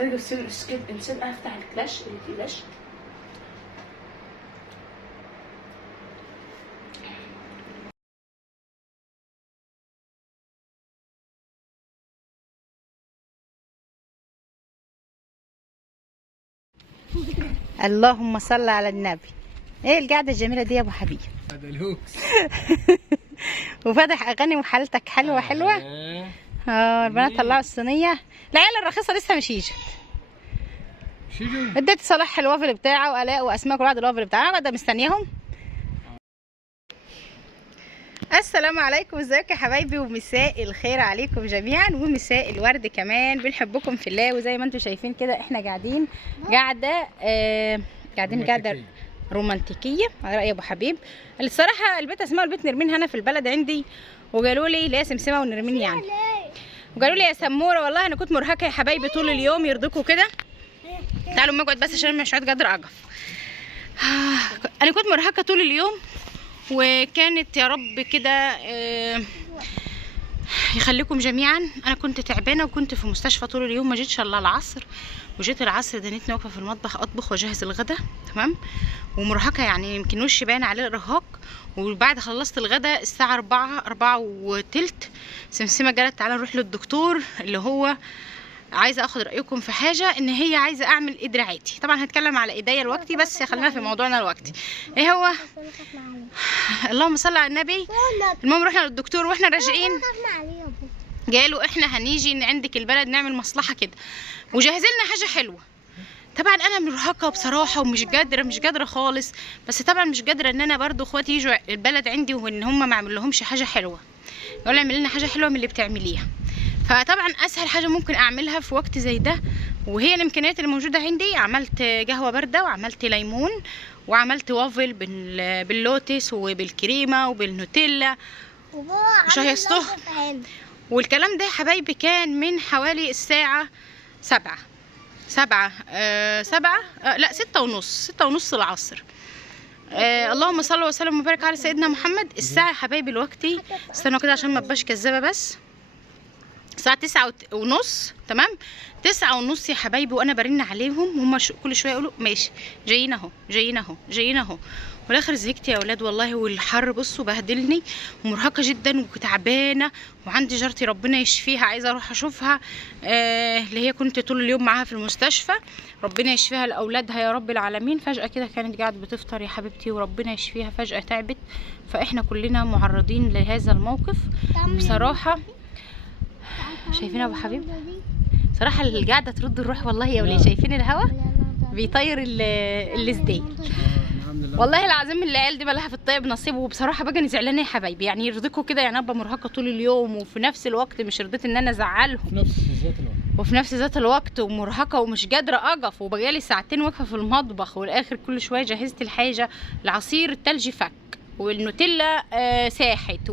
انسان افتح الكلاش اللي فلاش. اللهم صل على النبي. ايه القعده الجميله دي يا ابو حبيب؟ هذا الهوكس. وفاتح اغاني وحالتك حلوه حلوه. البنات طلعوا الصينيه. العيال الرخيصه لسه مش يجت. اديت صلاح الوافل بتاعه والاء واسماء كل واحد الوافل بتاعه. انا بقى مستنياهم. السلام عليكم، ازيكم يا حبايبي، ومساء الخير عليكم جميعا ومساء الورد كمان. بنحبكم في الله. وزي ما انتم شايفين كده احنا قاعدين قاعده رومانتيكيه على راي ابو حبيب. الصراحه البيت اسماء والبيت نرمين هنا في البلد عندي، وقالوا لي لا سمسمه ونرمين يعني، وقالوا لي يا سموره والله انا كنت مرهقه يا حبايبي طول اليوم، يرضيكم كده تعالوا اقعد بس عشان مش قادره اقف. انا كنت مرهقه طول اليوم، وكانت يا رب كده يخليكم جميعا. انا كنت تعبانه وكنت في مستشفى طول اليوم، ما جيتش الا العصر، وجيت العصر دنيتني واقفه في المطبخ اطبخ واجهز الغدا تمام، ومرهقه يعني يمكن وشي باين عليه الارهاق. وبعد خلصت الغدا الساعه 4:15 سمسمه قالت تعالى نروح للدكتور، اللي هو عايزه اخد رايكم في حاجه، ان هي عايزه اعمل ايد رعايتي. طبعا هتكلم على ايديا الوقتي، بس خلينا في موضوعنا الوقتي. ايه هو؟ اللهم صل على النبي. المهم رحنا للدكتور واحنا راجعين قالوا احنا هنيجي عندك البلد نعمل مصلحه كده، وجهز لنا حاجه حلوه. طبعا انا مرهقه بصراحه ومش قادره خالص، بس طبعا مش قادره ان انا برضو اخواتي يجوا البلد عندي وان هم ما اعمل لهمش حاجه حلوه. يقولوا اعمل لنا حاجه حلوه من اللي بتعمليها. فطبعا اسهل حاجه ممكن اعملها في وقت زي ده، وهي الامكانيات اللي موجوده عندي، عملت قهوه بارده وعملت ليمون وعملت وافل باللوتس وبالكريمه وبالنوتيلا وشهيصته. والكلام ده يا حبايبي كان من حوالي الساعه 7 لا 6:30 العصر. اللهم صل وسلم وبارك على سيدنا محمد. الساعه يا حبايبي الوقتي استنوا كده عشان ما ابقاش كذابه، بس الساعة 9:30 تمام، 9:30 يا حبايبي، وانا برن عليهم وهم كل شويه يقولوا ماشي جايين اهو جايين اهو جايين اهو. والاخر زهقت يا اولاد والله، والحر بصوا بهدلني ومرهقه جدا وتعبانه، وعندي جارتي ربنا يشفيها عايزه اروح اشوفها، اللي هي كنت طول اليوم معاها في المستشفى، ربنا يشفيها لاولادها يا رب العالمين. فجاه كده كانت قاعده بتفطر يا حبيبتي وربنا يشفيها، فجاه تعبت. فاحنا كلنا معرضين لهذا الموقف بصراحه. شايفين ابو حبيب صراحه القعده ترد الروح والله يا وليه. شايفين الهوا بيطير الزدين والله العظيم. العيال دي بلاها في الطيب نصيب. وبصراحه بقى انا زعلانه يا حبايبي، يعني يرضيكم كده يعني ابقى مرهقه طول اليوم وفي نفس الوقت مش رضيت ان انا ازعلهم وفي نفس ذات الوقت ومرهقه ومش قادره اقف، وبقالي ساعتين واقفه في المطبخ، والاخر كل شويه جهزت الحاجه. العصير التلج فك والنوتيلا ساحت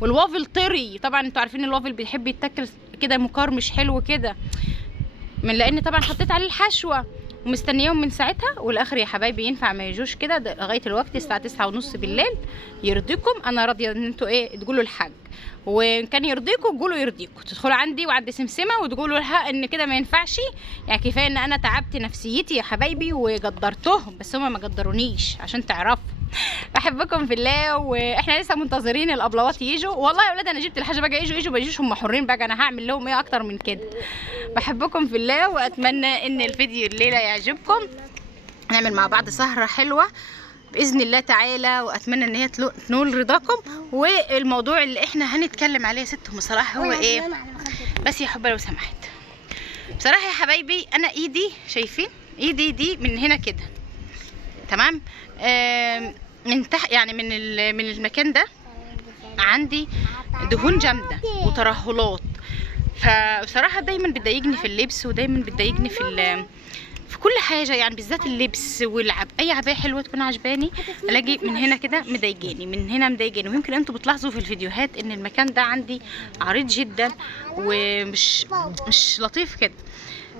والوافل طري. طبعا انتوا عارفين الوافل بيحب يتاكل كده مقرمش حلو كده، من لان طبعا حطيت عليه الحشوه ومستنياهم من ساعتها. والاخر يا حبايبي ينفع ما يجوش كده لغايه الوقت الساعه 9:30 بالليل. يرضيكم انا راضيه ان انتوا ايه تقولوا الحاج، وان كان يرضيكم تقولوا يرضيكم، تدخلوا عندي وعند سمسمه وتقولوا لها ان كده ما ينفعش. يعني كفايه ان انا تعبت نفسيتي يا حبايبي وقدرتهم، بس هم ما قدرونيش عشان تعرفوا. بحبكم في الله، واحنا لسه منتظرين الابلوات يجوا. والله يا اولاد انا جبت الحاجه بقى، يجوا ما يجوش هم حرين بقى، انا هعمل لهم ايه اكتر من كده. بحبكم في الله، واتمنى ان الفيديو الليله يعجبكم. نعمل مع بعض سهره حلوه باذن الله تعالى، واتمنى ان هي تنول رضاكم. والموضوع اللي احنا هنتكلم عليه يا ست ام صلاح هو ايه؟ بس يا حبه لو سمحت، بصراحه يا حبايبي انا ايدي، شايفين ايدي دي من هنا كده تمام، من تحت يعني من المكان ده عندي دهون جامده وترهلات. فبصراحه دايما بتضايقني في اللبس، ودايما بتضايقني في كل حاجه، يعني بالذات اللبس اي عبايه حلوه تكون عجباني الاقي من هنا كده مضايقاني، من هنا مضايقاني. ويمكن انتوا بتلاحظوا في الفيديوهات ان المكان ده عندي عريض جدا ومش لطيف كده.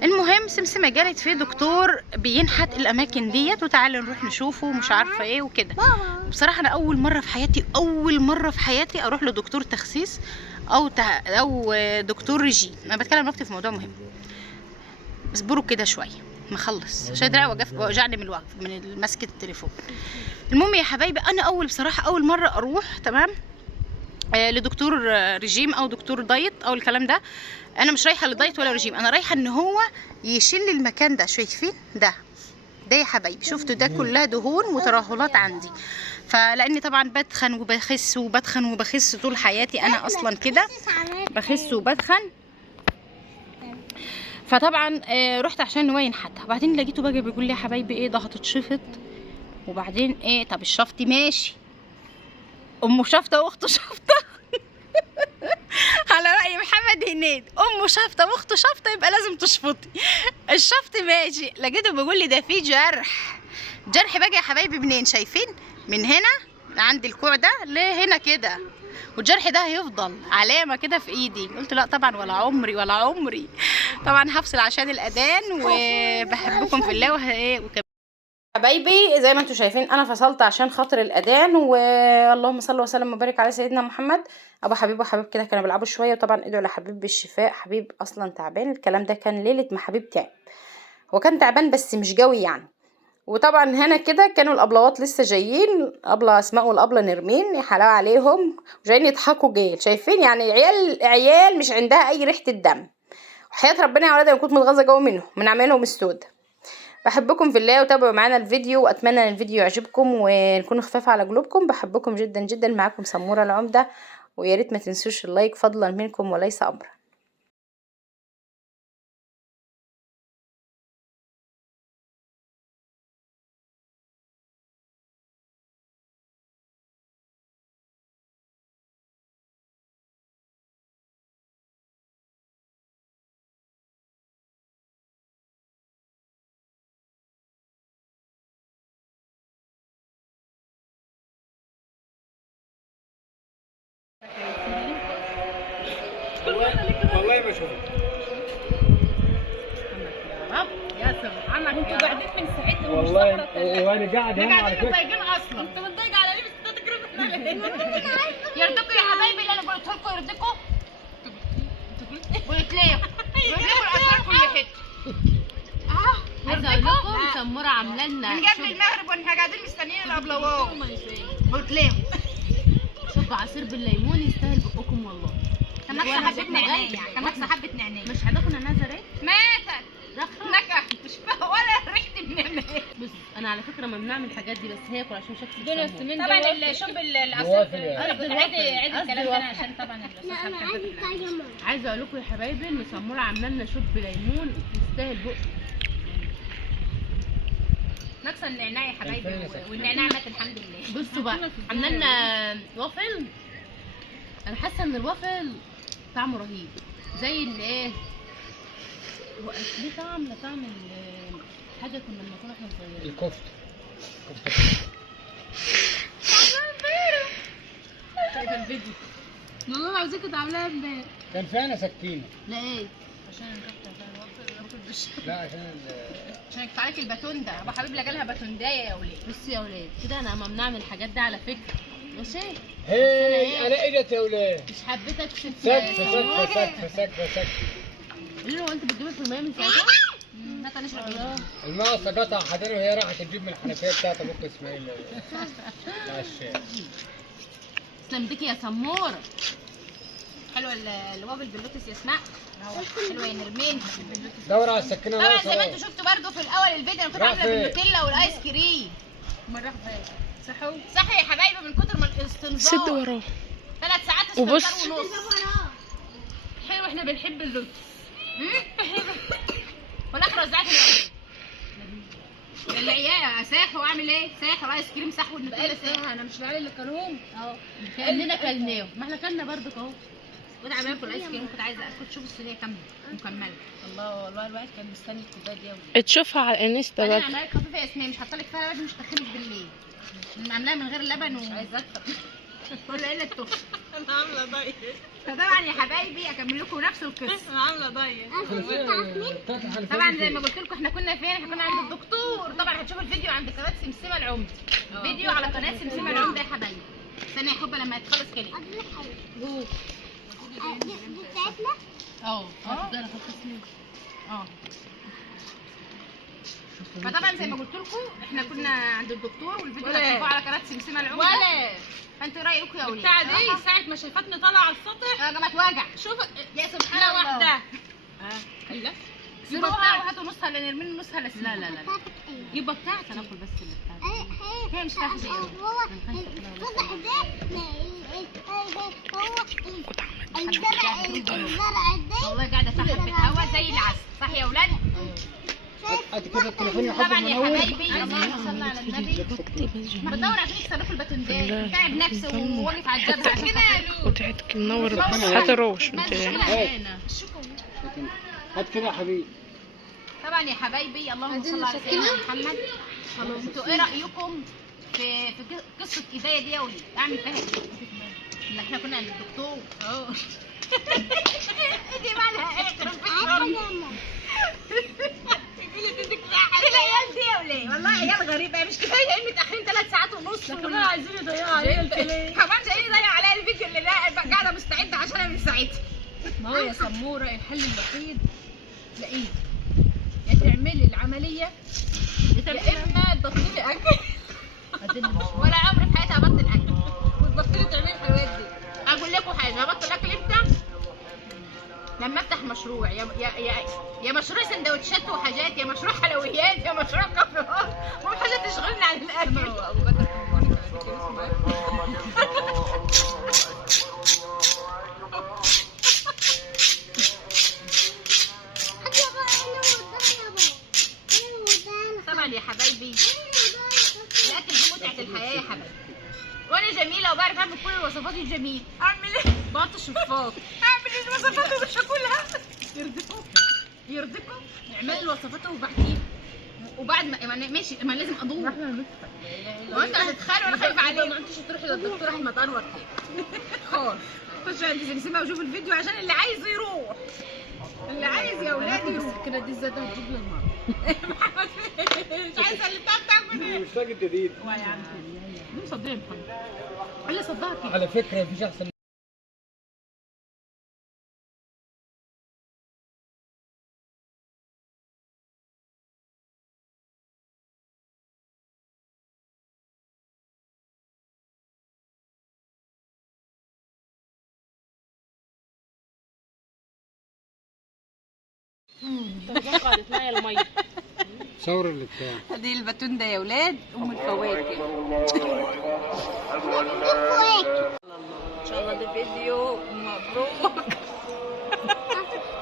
المهم سمسمه قالت في دكتور بينحت الاماكن ديت وتعالى نروح نشوفه ومش عارفه ايه وكده. بصراحه انا اول مره في حياتي اروح لدكتور تخسيس او دكتور رجيم. انا بتكلم دلوقتي في موضوع مهم. اصبروا كده شويه ما اخلص عشان دراعي وجعني من الوقف من مسكه التليفون. المهم يا حبايبي، انا بصراحه اول مره اروح تمام لدكتور رجيم او دكتور دايت او الكلام ده. انا مش رايحه لدايت ولا رجيم، انا رايحه ان هو يشيل المكان ده. شايفين ده يا حبايبي؟ شفتوا ده كلها دهون وترهلات عندي. فلاني طبعا بدخن وبخس وبدخن وبخس طول حياتي، انا اصلا كده بخس وبدخن. فطبعا رحت عشان نوين حتى. وبعدين لقيته بقى بيقول لي يا حبايبي ايه ده هتتشفط. وبعدين ايه طب الشفط ماشي، ام شفطه واخته شفطه على رأي محمد هنيدي، امه شفطه واخته شفطه يبقى لازم تشفطي. الشفط ماشي. لقيته بيقول لي ده في جرح بقى يا حبايبي منين؟ شايفين من هنا عند الكوع ده لهنا كده، والجرح ده هيفضل علامه كده في ايدي. قلت لا طبعا ولا عمري. طبعا هفصل عشان الاذان، وبحبكم في الله حبايبي. زي ما انتم شايفين انا فصلت عشان خاطر الاذان، واللهم صل وسلم وبارك على سيدنا محمد. ابو حبيب وحبيب كده كانوا بيلعبوا شويه، وطبعا ادعوا لحبيب بالشفاء. حبيب اصلا تعبان، الكلام ده كان ليله ما حبيب تعب، هو كان تعبان بس مش قوي يعني. وطبعا هنا كده كانوا الابلوات لسه جايين، ابله اسماء والابله نرمين، يا حلاوه عليهم جايين يضحكوا جيل. شايفين يعني عيال مش عندها اي ريحه الدم، وحياه ربنا يا ولاد انا كنت متغاظه قوي منهم من عملهم السود. بحبكم في الله، وتابعوا معانا الفيديو، واتمنى ان الفيديو يعجبكم ونكون خفاف على قلوبكم. بحبكم جدا جدا. معاكم سموره العمده، ويا ريت ما تنسوش اللايك فضلا منكم وليس امرا. والله ما شفت. يا سبحانك انتوا قاعدين من ساعتها والله وانا قاعد هنا على فكره. متضايقين اصلا. انتوا متضايقين على ليه؟ بس تجربوا يرضيكم يا حبايبي اللي انا قلت لكم يرضيكم؟ قلت ليه؟ يرضيكم الاسرار كل حته. عايزه اقول لكم سموره عامله لنا من قبل المغرب واحنا قاعدين مستنيين الابلوات. قلت ليه؟ شوب عصير بالليمون يستاهل بقكم والله. كان ناقصه حبه نعناع، كان ناقصه حبه نعناع. مش هتاكل نعناع زرقاء؟ ماتت نكهت مش ولا ريحه النعناع. بص انا على فكره ممنوع من الحاجات دي، بس هاكل عشان شكل دول السمين طبعا الشرب العصير. عيد الكلام ده عشان طبعا عايزه اقول لكم يا حبايبي ان سموره عامله لنا شوب ليمون يستاهل بق. ناقصه النعناع يا حبايبي، والنعناع مات الحمد لله. بصوا بقى عامله لنا وافل. انا حاسه ان الوافل طعمه رهيب زي الايه، ليه طعم حاجه كنا بناكلها واحنا صغيرين، الكفته. شايفه الفيديو والله العظيم كنت عاملاها امبارح. كان في انا سكينه. لا ايه عشان الوافل لا عشان يقطع عليك الباتون ده. ابو حبيب لقى لها باتوندايه يا ولاد. بصي يا ولاد كده انا ممنوعه من الحاجات دي على فكره ماشي. هي انا اجت يا ولاد. مش حبيت اكشف سك. قولي له انت بتجيبي في الميه من ساعتها؟ متى نشرب الله. المقصه قطع حدانه وهي راحت تجيب من الحنفيه بتاعت ابوك اسماعيل بتاع الشارع. تسلم ايديكي يا سموره. حلوه الوافل باللوتس يا اسماء، حلوه يا نرمين. دور على السكينه. طبعا زي ما انتم شفتوا برده في الاول الفيديو انا كنت عامله بالنوتيلا والايس كريم. مره صحوا يا حبايبي من كتر ما الاستنزار. سد وراه 3 ساعات استنزار ونص. حلو احنا بنحب اللوتس. والاخر وزعت العيال ساحوا واعمل ايه؟ ساحوا ايس كريم ساحوا النوتيلا ساحوا. انا مش العيال اللي كلوهم كاننا كلناهم، ما احنا كلنا برضك اهو. كنت عامله اكل ايس كريم، كنت عايزه اشوف الصينيه كامله مكمله. الله والله الواحد كان مستني الكوبايه دي. تشوفها على الانستا انا بقى. عاملاها خفيفه يا اسماء، مش حاطه لك فيها لبن، مش تخنك بالليل. عاملاها من غير لبن ومش عايزه اكتر ولا ايه التوفيق. انا عامله دايت. فطبعا يا حبايبي اكمل لكم نفس القصه. انا عامله دايت. طبعا زي ما قلت لكم احنا كنا فين؟ احنا كنا عند الدكتور. طبعا هتشوفوا الفيديو عند قناه سمسمه العمده. فيديو على قناه سمسمه العمده يا حبايبي. استنى يا حبه لما تخلص كلام. دي بتاعتنا؟ اه فطبعا زي ما قلت لكم احنا كنا عند الدكتور والفيديو هتشوفوه على قناه سمسمه العمده. ولا فانتوا رايكم يا ولاد؟ بتاع دي ساعة ما شافتني طالعة على السطح يا جماعه توجع. شوف يا سبحان لا الله. واحدة لا سيبوها وهاتوا نصها لا نرمي نصها لا لا لا لا يبقى بتاعتي ناكل بس اللي بتاعتي. هي مش فاهمه ايه. والله قاعده تحت الهواء زي العسل صح يا ولاد؟ هات كده التليفون طبعا حد يا منور. حبايبي اللهم صل على النبي. بدور عشان يكسر لكم الباتندات تعب نفسه وواقف على الجبهه عشان كده. وتعتك منور هات الروش. هات كده يا حبيبي. طبعا يا حبايبي اللهم صل على سيدنا محمد. انتوا ايه رايكم في قصه ايديا دي يا ولاد؟ اعمل فيها ايه؟ اللي احنا كنا عند الدكتور دي مالها ايه؟ تربيت العيال دي يا ولاد والله عيال غريبه مش كفايه جايين متاخرين 3 ساعات ونص كلنا عايزين يضيعوا عليا الكلام. كمان جايين يضيعوا عليا الفيديو اللي قاعده مستعده عشانها من ساعتها. ما هو يا سمورة الحل الوحيد تلاقيه يا تعملي العملية يا إما تبطلي أكل ولا عمري في حياتي هبطل اكل. وتبطلي تعملي الحلويات دي. اقول لكم حاجه هبطل اكل امتى؟ لما افتح مشروع يا مشروع سندوتشات وحاجات يا مشروع حلويات يا مشروع كافيهات مو حاجه تشغلني عن الاكل. أبو بكر كان طبعا يا حبايبي الاكل دي متعه الحياه يا حبايبي. وانا جميله وبعرف اعمل كل الوصفات الجميله. اعمل ايه؟ بطش وفاق. اعمل ايه الوصفات ومش هاكلها؟ يرضيكم اعملي الوصفات وبعدين وبعد ما ماشي ما لازم ادور. وانت هتتخيل وانا خايفه عليه. ما انتش تروحي للدكتور احمد انور كده خالص. خش عند سمسمه وشوف الفيديو عشان اللي عايز يروح. اللي عايز يا ولادي يروح. كده دي زادة هتجيب لي المرة. مش عايزه اللي بتاعتك مش راجل جديد. مين صدقني محمد؟ اللي صدقك على فكره مفيش احسن قالت معايا الميه. صور اللي بتاع. دي الباتون ده يا ولاد ام الفواكه. ان شاء الله ده فيديو مبروك.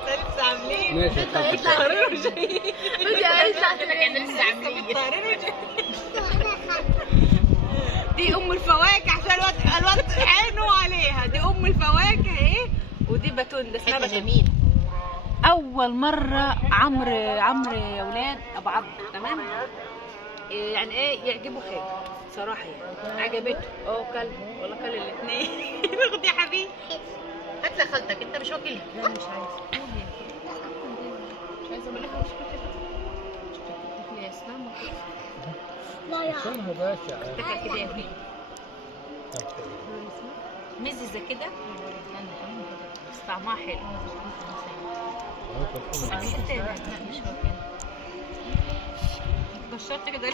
لسه عاملين ماشي طارين وجايين. دي ام الفواكه عشان الواد عينه عليها. دي ام الفواكه اهي ودي باتون ده اسمها باتون. جميل. اول مره عمرو يا ولاد ابو عبد تمام يعني ايه يعجبه خير صراحه يعني عجبته كل والله كل الاثنين. خد يا حبيبي هات لي خالتك انت مش واكلها. لا مش عايزه مش عايزه اقول لك مش كده يا اسلام عشانها باشا. فكره كده يا ولاد مززه كده بس طعمها حلو. بشرت كده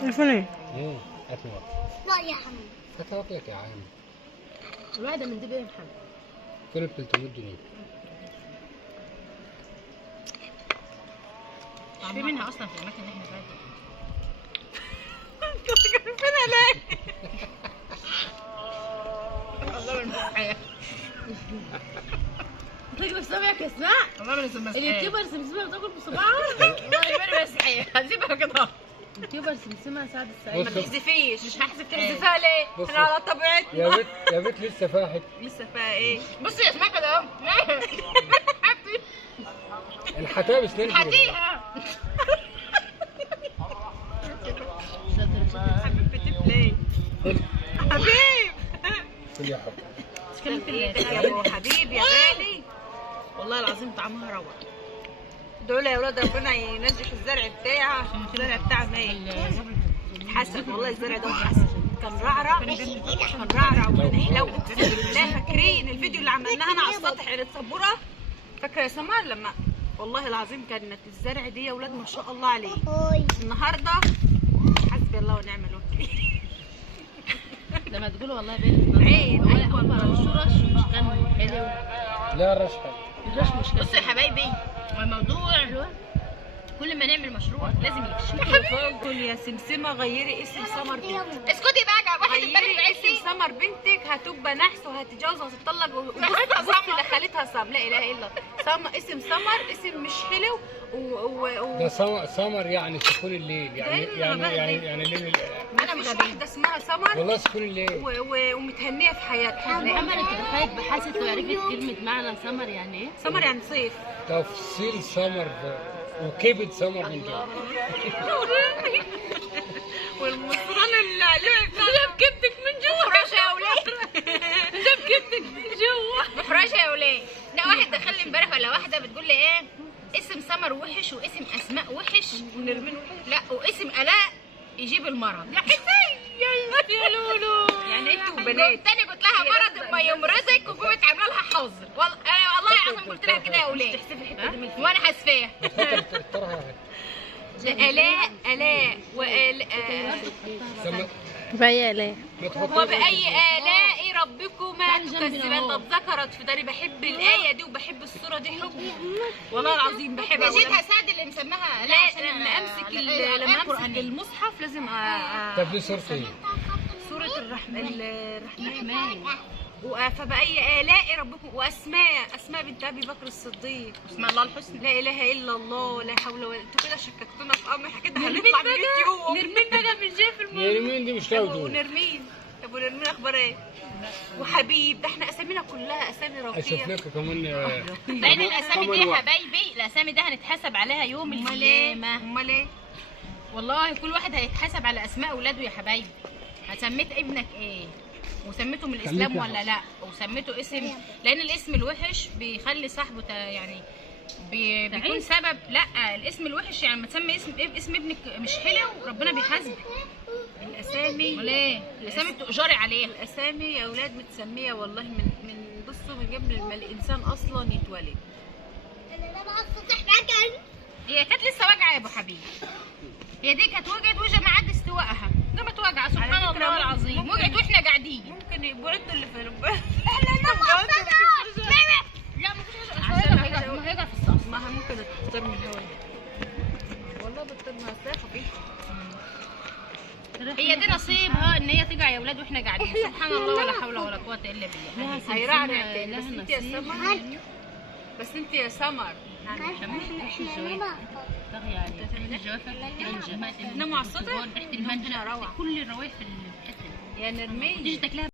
تليفون ايه؟ ايه هات ورق. لا يا حمد. هات ورقك يا عم. الواحده من دي بيه يا محمد كل ب 300 جنيه. في منها اصلا في الاماكن اللي احنا فيها دي. انت فين ليه؟ والله من المسحيه. تاكل بصبعك يا اسماء؟ والله من المسحيه. اليوتيوبر سمسمه بتاكل بصباعها؟ والله من المسحيه. هسيبها كده. اليوتيوبر سمسمه سعد السعيد. بص ما تحذفيش. مش هحذف تحذفها ليه؟ بص. احنا على طبيعتنا. يا بنت لسه فاحت. لسه فيها ايه؟ بصي يا اسماء كده اهو. الحتاب سنين. هاتيها. حبيب بتف ليه؟ حبيب كل يا حب. يا ابو حبيب يا غالي والله العظيم طعمها روعه. ادعوا لي يا ولاد ربنا ينجح الزرع بتاعها عشان الزرع بتاعها ميت. حسن والله الزرع ده حسن كان رعرع وكان حلو. لا فاكرين الفيديو اللي عملناه انا على السطح اللي السبوره؟ فاكره يا سمر لما والله العظيم كانت الزرع دي يا ولاد ما شاء الله عليه. النهارده حسبي الله ونعم الوكيل. لما تقولوا والله بنت عين اول الشرش مش كان حلو. لا الرشحة الرش مش كان بصوا يا حبايبي، الموضوع كل ما نعمل مشروع لازم يفشل. قول يا سمسمه غيري اسم سمر بنتك. اسكتي بقى، واحد امبارح غيري بعت اسم لي سمر بنتك هتبقى نحس وهتتجوز وهتطلق خالتها سمر. لخالتها سمر. لا اله الا الله. اسم سمر اسم مش حلو ده سمر يعني سكون الليل، يعني الليل. انا مش واحده اسمها سمر والله سكون الليل. ومتهنيه في حياتها. سمر انت دخلت بحثت وعرفت كلمة معنى سمر يعني ايه؟ سمر يعني صيف. تفصيل سمر وكبد سمر من جوه. والمصران اللي عليه جاب كبدك من جوه. محرجه يا ولاد، جاب كبدك من جوه. محرجه يا ولاد. لا واحد دخل لي امبارح ولا واحده بتقول لي ايه، اسم سمر وحش واسم اسماء وحش ونرمين وحش. لا واسم الاء يجيب المرض. يا حسين يا لولو يعني انتوا بنات. تاني قلت لها مرض ما يمرضك وقومت عامله لها حظر. والله العظيم قلت لها كده يا ولاد وانا حاسفاها. الاء بقى لا وبأي آلاء ربكما تكذبان. طب ذكرت في ده. بحب الآية دي وبحب الصورة دي حب والله العظيم بحبها. جيتها سعد اللي مسماها لا لما امسك المصحف لازم طب دي صورته ايه؟ سورة الرحمن. فبأي آلاء ربكم وأسماء بنت أبي بكر الصديق. اسم الله الحسنى. لا إله إلا الله لا حول ولا. انتوا كده شككتونا في أمر كده هنطلع من اليوتيوب. نرمين بقى من جاي في الموضوع. نرمين دي مش لاقي ونرمين. طب ونرمين أخبار إيه؟ وحبيب. ده احنا أسامينا كلها أسامي اشوف رقيقة. لك كمان. لان الاسامي دي يا حبايبي، الاسامي دي هنتحاسب عليها يوم القيامه. أمال إيه؟ والله كل واحد هيتحاسب على اسماء اولاده يا حبايبي. سميت ابنك ايه وسميته من الاسلام ولا لا، وسميته اسم، لان الاسم الوحش بيخلي صاحبه يعني بيكون سبب. لا الاسم الوحش يعني لما تسمي اسم ابنك مش حلو ربنا بيحاسبك. الأسامي ليه؟ الاسامي بتؤجري عليها. الأسامي يا أولاد متسمية والله من بصوا من قبل ما الإنسان أصلا يتولد. هي كانت لسه واجعه يا ابو حبيب. هي دي كانت وجعت وجع ما عاد استواءها. قامت واجعه سبحان الله العظيم. وجعت واحنا قاعدين. ممكن يبقوا انتوا اللي في ربنا. لا مفيش حاجه. ما هيقع في الصف. ما ممكن تطير من الهواء. والله بتطير من الهواء خفيفة. هي دي نصيبها ان هي تقع يا اولاد واحنا قاعدين. سبحان الله ولا حول ولا قوه الا بالله. هيرعرع تاني. بس انت يا سمر. بس انت يا سمر. المانجا ناموا على السطح. ريحه المانجا روعه. كل الروايح في الحته يا نرمين تيجي تاكلها